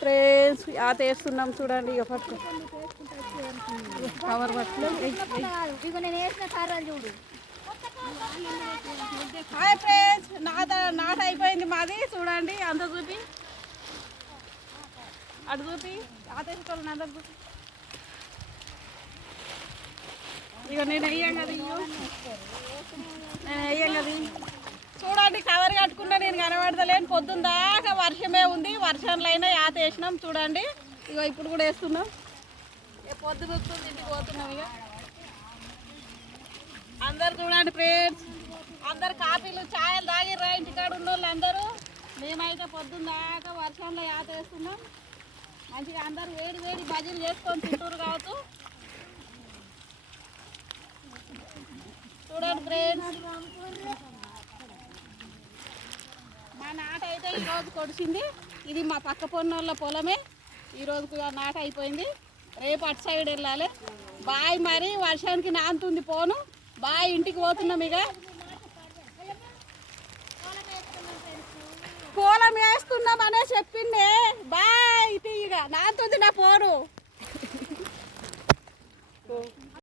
Friends ఆత వేస్తున్నాం చూడండి. ఇక పట్టుకో కవర్ పట్టుకో. హాయ్ ఫ్రెండ్స్, నాట అయిపోయింది మాది చూడండి. అంత చూపి అటు చూపి ఆత వేసుకోవాలని అందరు చూపి. ఇక నేను వెయ్యం కదా, నేను వెయ్యం కదా. చూడండి కవర్ కట్టుకున్నా, నేను కనబడతలేను. పొద్దున్న దాకా వర్షమే ఉంది, వర్షంలో అయినా యాత వేసినాం చూడండి. ఇక ఇప్పుడు కూడా వేస్తున్నాం. పొద్దున వస్తుంది, ఇంటికి పోతున్నాం. ఇక అందరు చూడండి ఫ్రెండ్స్, అందరు కాఫీలు ఛాయలు తాగిర్రా ఇంటికాడ ఉన్న వాళ్ళు అందరూ. మేమైతే పొద్దున్న దాకా వర్షంలో యాత వేస్తున్నాం. మంచిగా అందరు వేడి వేడి బజ్జీలు చేసుకొని తింటారు కావచ్చు. చూడండి ఫ్రెండ్స్, మా నాట అయితే ఈరోజు కొడిసింది. ఇది మా పక్క పొన్నోళ్ళ పొలమే. ఈరోజు నాట అయిపోయింది. రేపు అటు సైడ్ వెళ్ళాలి. బాయ్, మరి వర్షానికి నాంతుంది పోను. బాయ్, ఇంటికి పోతున్నాం. ఇక కోలం వేస్తున్నాం అనే చెప్పిండే. బాయ్, ఇక నాంతుంది నా పోను.